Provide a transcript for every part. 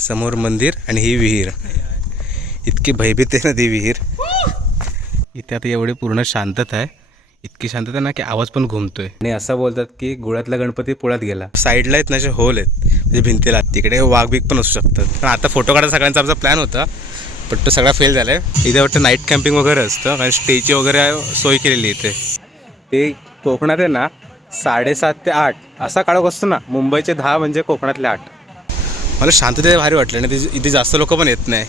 समोर मंदिर आणि ही विहीर. इतकी भयभीत आहे ना ती विहीर. इथे आता एवढी पूर्ण शांतता आहे. इतकी शांतता आहे ना की आवाज पण घुमतोय. आणि असं बोलतात की गुळातला गणपती पुळ्यात गेला. साईडला आहेत ना असे होल आहेत. म्हणजे भिंतीला. तिकडे वाघ बीक पण असू शकतात. पण आता फोटो काढायचा सगळ्यांचा आमचा प्लॅन होता. पण तो सगळा फेल झाला आहे इथे वाटतं नाईट कॅम्पिंग वगैरे असतं. कारण स्टेची वगैरे सोय केलेली इथे. ते कोकणात आहे ना साडेसात ते आठ असा काळोख असतो ना. मुंबईचे दहा म्हणजे कोकणातले आठ. मला शांततेत भारी वाटलं आणि तिथे इथे जास्त लोक पण येत नाही.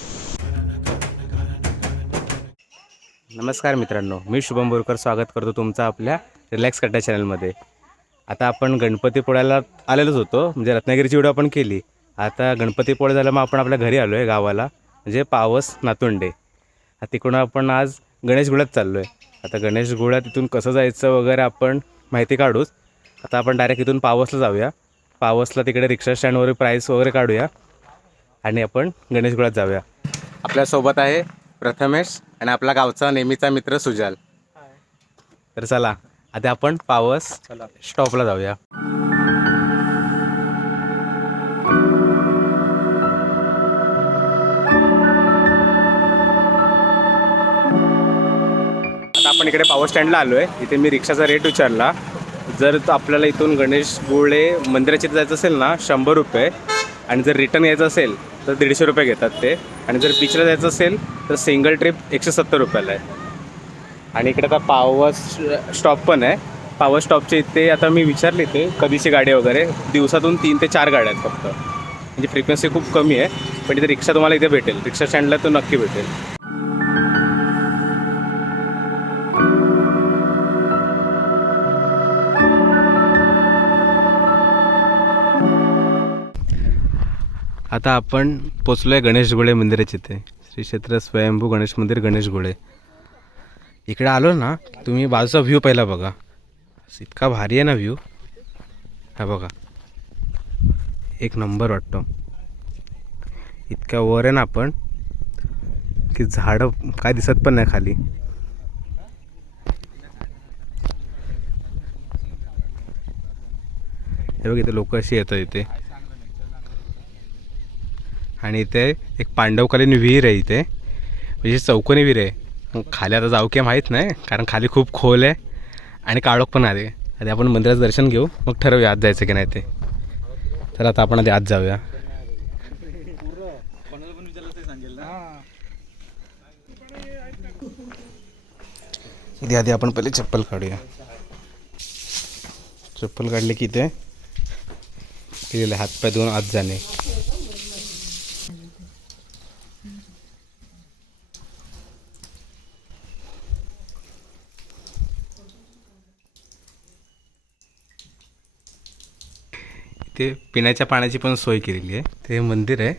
नमस्कार मित्रांनो मी शुभम बोरकर स्वागत करतो तुमचं आपल्या रिलॅक्स कट्टा चॅनलमध्ये. आता आपण गणपतीपुळ्याला आलेलोच होतो म्हणजे रत्नागिरीची व्हिडिओ आपण केली. आता गणपतीपुळे झालं मग आपण आपल्या घरी आलो आहे गावाला म्हणजे पावस नातुंडे. तिकडून आपण आज गणेश गुळ्यात चाललो आहे आता गणेश गुळ्यात तिथून कसं जायचं वगैरे आपण माहिती काढूच. आता आपण डायरेक्ट इथून पावसला जाऊया. पावसला तिकडे रिक्षा स्टँडवर प्राईस वगैरे काढूया. आणि आपण गणेश गुळात जाऊया. आपल्यासोबत आहे प्रथमेश आणि आपला गावचा नेहमीचा मित्र सुजाल. तर चला आता आपण पावस स्टॉपला जाऊया. आता आपण इकडे पॉवर स्टँडला आलो आहे इथे मी रिक्षाचा रेट विचारला जर आपल्याला इथून गणेश गुळे मंदिराच्या इथे जायचं असेल ना शंभर रुपये आणि जर रिटर्न यायचं असेल तर दीडशे रुपये घेतात ते. आणि जर बीचला जायचं असेल तर सिंगल ट्रिप एकशे सत्तर रुपयाला आहे. आणि इकडे आता पावर स्टॉप पण आहे. पावर स्टॉपच्या इथे आता मी विचारले ते कधीची गाडी वगैरे? दिवसातून तीन ते चार गाड्या आहेत फक्त. म्हणजे फ्रिक्वेन्सी खूप कमी आहे. पण इथे रिक्षा तुम्हाला इथे भेटेल. रिक्षा स्टँडला तो नक्की भेटेल. आता आपण पोचलो आहे गणेश गोळे मंदिराच्या इथे श्री क्षेत्र स्वयंभू गणेश मंदिर गणेश गोळे इकडे आलो ना तुम्ही बाजूचा व्ह्यू पहिला बघा. इतका भारी आहे ना व्ह्यू हा बघा. एक नंबर वाटतो. इतक्या वर आहे ना आपण की झाडं काय दिसत पण नाही खाली. हे बघ इथे लोक अशी येतात इथे. आणि इथे एक पांडवकालीन विहीर आहे इथे. म्हणजे चौकोनी विहीर आहे. खाली आता जाऊ की माहीत नाही कारण खाली खूप खोल आहे आणि काळोख पण आहे. आधी आपण मंदिराचं दर्शन घेऊ मग ठरवूया आत जायचं की नाही ते. तर आता आपण आधी आत जाऊया. इथे आधी आपण पहिले चप्पल काढूया. चप्पल काढले की इथे केलेलं हातपाय दोन आत जाणे. इथे पिण्याच्या पाण्याची पण सोय केलेली आहे. ते मंदिर आहे.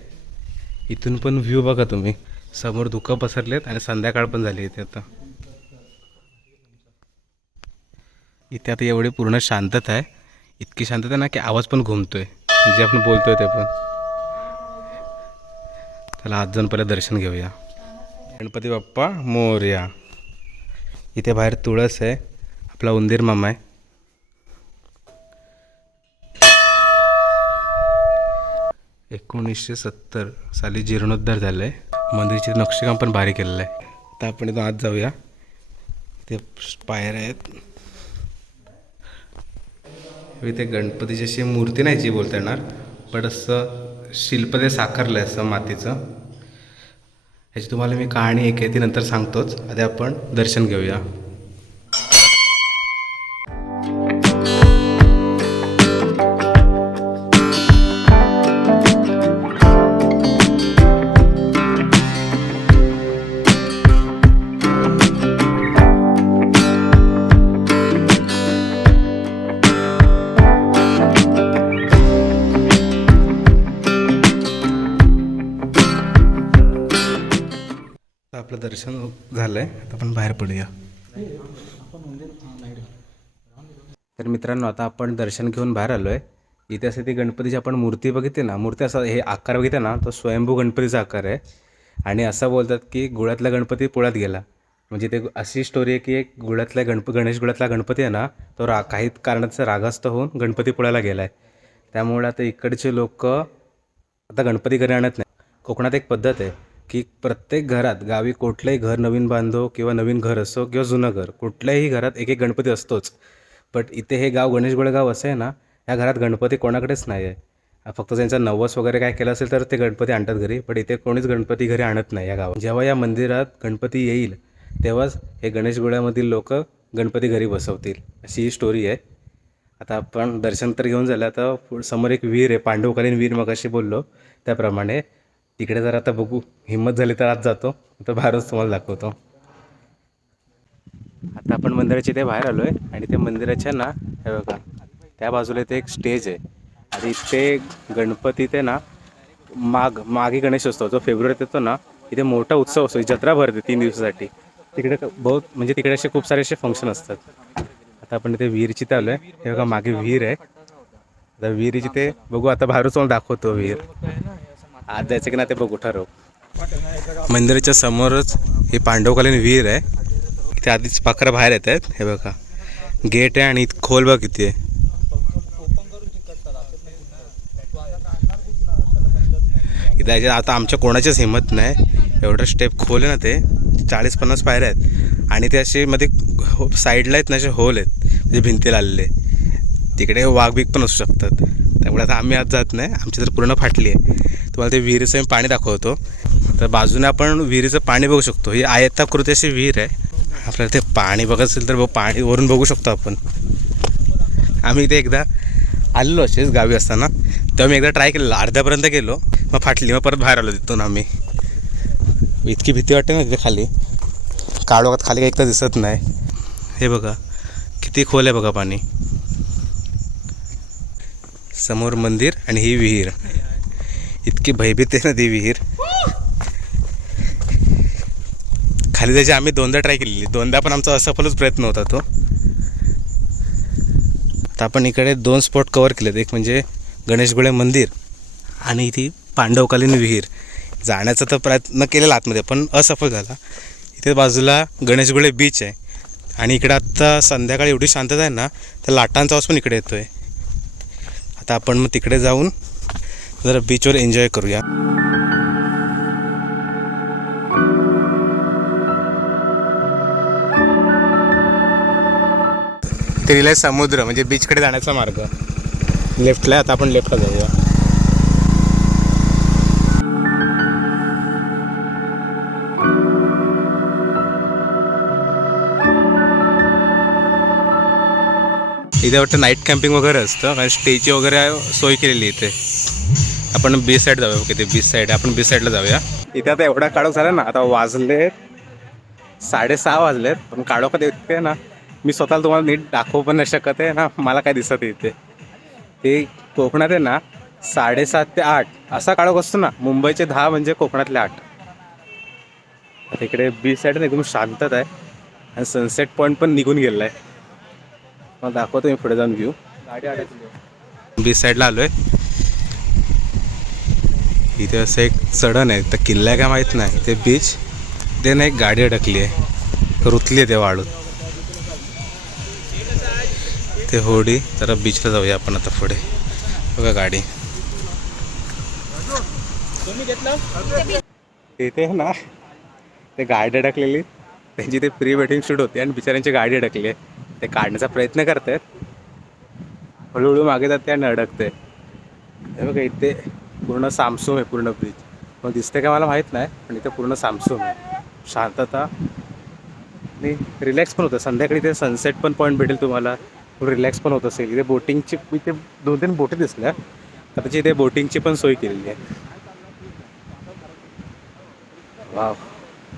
इथून पण व्ह्यू बघा तुम्ही. समोर धुकं पसरलेत आणि संध्याकाळ पण झाली इथे आता. इथे आता एवढी पूर्ण शांतता आहे. इतकी शांतता आहे ना की आवाज पण घुमतोय. जे आपण बोलतोय ते पण. त्याला आज जाऊन पहिलं दर्शन घेऊया. गणपती बाप्पा मोर्या. इथे बाहेर तुळस आहे. आपला उंदीर मामा आहे. एकोणीसशे सत्तर साली जीर्णोद्धार झालं आहे मंदिराचे नक्षीकाम पण भारी केलेलं आहे. आता आपण इथं आत जाऊया. ते पायऱ्या आहेत. इथे गणपतीची अशी मूर्ती नाही जी बोलता येणार पण असं शिल्प ते साकारलं आहे असं मातीचं. ह्याची तुम्हाला मी कहाणी एक आहे ती नंतर सांगतोच. आधी आपण दर्शन घेऊया. आपलं दर्शन झालं आहे आता आपण बाहेर पडूया. तर मित्रांनो आता आपण दर्शन घेऊन बाहेर आलो आहे इथे असं ती गणपतीची आपण मूर्ती बघितली ना मूर्ती असा हे आकार बघितला ना तो स्वयंभू गणपतीचा आकार आहे. आणि असं बोलतात की गुळातला गणपती पुळ्यात गेला. म्हणजे ते अशी स्टोरी आहे की एक गुळातल्या गणप गणेश गुळातला गणपती आहे ना तो रा काही कारणाचं रागास्त होऊन गणपती पुळ्याला गेला आहे त्यामुळे आता इकडचे लोक आता गणपती घरी आणत नाही कोकणात एक पद्धत आहे. की प्रत्येक घरात गावी कुठलंही घर नवीन बांधो किंवा नवीन घर असो किंवा जुनं घर कुठल्याही घरात एक एक गणपती असतोच. बट इथे हे गाव गणेश गाव असं आहे ना या घरात गणपती कोणाकडेच नाही आहे फक्त त्यांचा नवस वगैरे काय केलं असेल तर ते गणपती आणतात घरी पण इथे कोणीच गणपती घरी आणत नाही या गावात. जेव्हा या मंदिरात गणपती येईल तेव्हाच हे गणेशगुळ्यामधील लोक गणपती घरी बसवतील. अशी ही स्टोरी आहे. आता आपण दर्शन तर घेऊन झालं आता समोर एक वीर आहे पांडवकालीन वीर मग अशी बोललो. त्याप्रमाणे तिकडे जर आता बघू. हिंमत झाली तर आज जातो. तर बाहेरच तुम्हाला दाखवतो. आता आपण मंदिराच्या इथे बाहेर आलो आहे आणि त्या मंदिराच्या ना हे बघा त्या बाजूला इथे एक स्टेज आहे. आणि इथे गणपती ते ना माग मागे गणेश असतो जो फेब्रुवारीत येतो ना इथे मोठा उत्सव असतो. जत्रा भरते तीन दिवसासाठी. तिकडे बहुत म्हणजे तिकडे असे खूप सारे असे फंक्शन असतात. आता आपण इथे विहीरची ते आलो आहे हे बघा मागे विहीर आहे. आता विहिरीची ते बघू आता बाहेरच मला दाखवतो विहीर. आज जायचं की ना ते बघू ठरव. मंदिराच्या समोरच हे पांडवकालीन विहीर आहे. इथे आधीच पाखरं बाहेर येत आहेत हे बघा. गेट आहे आणि खोल बघ किती आहे. इथं आता आमच्या कोणाचीच हिंमत नाही. एवढं स्टेप खोल आहे ना ते. चाळीस पन्नास पायऱ्या आहेत. आणि ते असे मध्ये हो साईडला आहेत ना असे होल आहेत. म्हणजे भिंतीला आलेले. तिकडे वाघ बीक पण असू शकतात. त्यामुळे आता आम्ही आज जात नाही. आमची तर पूर्ण फाटली आहे. तुम्हाला ते विहिरीचं मी पाणी दाखवतो. तर बाजूने आपण विहिरीचं पाणी बघू शकतो. ही आयताकृती अशी विहीर आहे. आपल्याला ते पाणी बघत असेल तर बघ पाणी वरून बघू शकतो आपण. आम्ही इथे एकदा आलेलो असेच गावी असताना. तेव्हा मी एकदा ट्राय केलेलं. अर्ध्यापर्यंत गेलो. मग फाटली. मग परत बाहेर आलो तिथून आम्ही. इतकी भीती वाटते ना तिथे खाली. काळोखात खाली काही एकदा दिसत नाही. हे बघा. किती खोल आहे बघा पाणी. समोर मंदिर आणि ही विहीर. इतकी भयभीत आहे ना ती विहीर. खाली त्याची आम्ही दोनदा ट्राय केलेली. दोनदा पण आमचा असफलच प्रयत्न होता तो. आता आपण इकडे दोन स्पॉट कवर केलेत. एक म्हणजे गणेशगुळे मंदिर आणि ती पांडवकालीन विहीर. जाण्याचा तर प्रयत्न केलेला आतमध्ये पण असफल झाला. इथे बाजूला गणेशगुळे बीच आहे. आणि इकडे आत्ता संध्याकाळी एवढी शांतता आहे ना तर लाटांचा आवाज पण इकडे येतो आहे आता आपण मग तिकडे जाऊन जरा बीचवर एन्जॉय करूया. ते समुद्र म्हणजे बीचकडे जाण्याचा मार्ग. लेफ्टला आता आपण लेफ्टला जाऊया. इथे वाटतं नाईट कॅम्पिंग वगैरे असतं. कारण स्टेची वगैरे सोय केलेली इथे. आपण बीच साईड जाऊया ओके ते बीच साईड आहे आपण बीच साईडला जाऊया. इथे आता एवढा काळोख झाला ना आता वाजले साडेसहा वाजलेत पण काळोखात इतके ना. मी स्वतःला तुम्हाला नीट दाखवू पण नाही शकत आहे ना मला काय दिसत इथे. ते कोकणात आहे ना साडेसात ते आठ असा काळोख असतो ना मुंबईचे दहा म्हणजे कोकणातले आठ. तिकडे इकडे बीच साईड ना एकदम शांतता आहे. आणि सनसेट पॉईंट पण निघून गेला आहे. मग दाखवतो मी पुढे जाऊन व्ह्यू बीच साईडला आलो आहे इथे असं एक चढण आहे तर किल्ला आहे का माहीत नाही. ते बीच ते ना एक गाडी अडकली आहे. रुतली आहे ते वाळूत ते होडी जरा बीचला जाऊया आपण आता पुढे. बघा गाडी. इथे ना ते गाडी अडकलेली. त्यांची ते प्री वेडिंग शूट होती आणि बिचाऱ्यांची गाडी अडकली आहे. ते काढण्याचा प्रयत्न करतायत. हळूहळू मागे जाते आणि अडकते हे बघा इथे पूर्ण सामसूम आहे पूर्ण ब्रिज. मग दिसते का मला माहीत नाही पण इथे पूर्ण सामसूम आहे. शांतता. आणि रिलॅक्स पण होतं. संध्याकाळी इथे सनसेट पण पॉईंट भेटेल तुम्हाला. रिलॅक्स पण होत असेल. इथे बोटिंगची इथे दोन तीन बोटी दिसल्या. तर त्याची इथे बोटिंगची पण सोय केलेली आहे. वाव.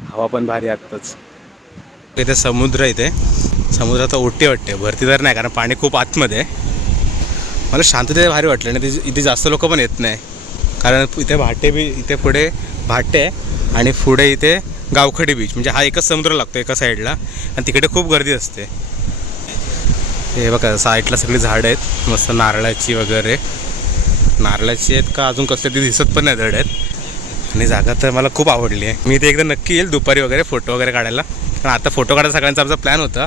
हवा पण भारी आत्ताच. इथे समुद्र इथे. समुद्रात ओटी वाटते भरती तर नाही कारण पाणी खूप आतमध्ये आहे. मला शांततेत भारी वाटलं आणि तिथे इथे जास्त लोक पण येत नाही. कारण इथे भाटे बी इथे पुढे भाटे आहे आणि पुढे इथे गावखडी बीच म्हणजे हा एकच समुद्र लागतो एका साईडला आणि तिकडे खूप गर्दी असते. हे बघा साईडला सगळी झाडं आहेत. मस्त नारळाची वगैरे. नारळाची आहेत का अजून कसले ती दिसत पण नाही धड आहेत. आणि जागा तर मला खूप आवडली आहे. मी इथे एकदा नक्की येईल दुपारी वगैरे फोटो वगैरे काढायला. कारण आता फोटो काढायला सगळ्यांचा आमचा प्लॅन होता.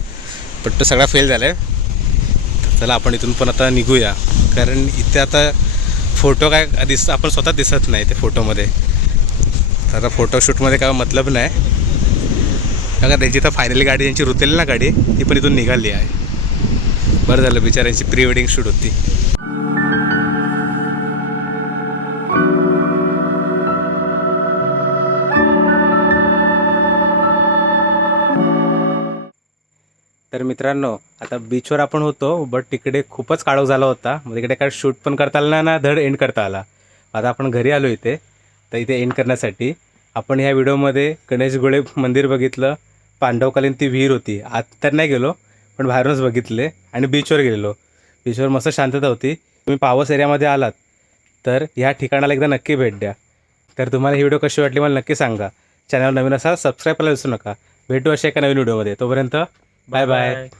पण तो सगळा फेल झाला आहे चला आपण इथून पण आता निघूया. कारण इथे आता फोटो काय दिस आपण स्वतः दिसत नाही ते फोटोमध्ये तर आता फोटोशूटमध्ये काय मतलब नाही. का त्यांची तर फायनली गाडी यांची रुतेली ना गाडी ती पण इथून निघाली आहे. बरं झालं बिचाऱ्यांची प्री वेडिंग शूट होती. तर मित्रांनो आता बीचवर आपण होतो बट तिकडे खूपच काळोख झाला होता. मग तिकडे काय शूट पण करता आलं ना धड एंड करता आला. आता आपण घरी आलो इथे तर इथे एंड करण्यासाठी आपण ह्या व्हिडिओमध्ये गणेश गोळे मंदिर बघितलं पांडवकालीन ती विहीर होती. आत तर नाही गेलो पण बाहेरूनच बघितले आणि बीचवर गेलेलो. बीचवर मस्त शांतता होती. तुम्ही पावस एरियामध्ये आलात तर ह्या ठिकाणाला एकदा नक्की भेट द्या. तर तुम्हाला ही व्हिडिओ कशी वाटली मला नक्की सांगा. चॅनल नवीन असाल सबस्क्राईब करायला विसरू नका. भेटू अशा एका नवीन व्हिडिओमध्ये तोपर्यंत Bye-bye.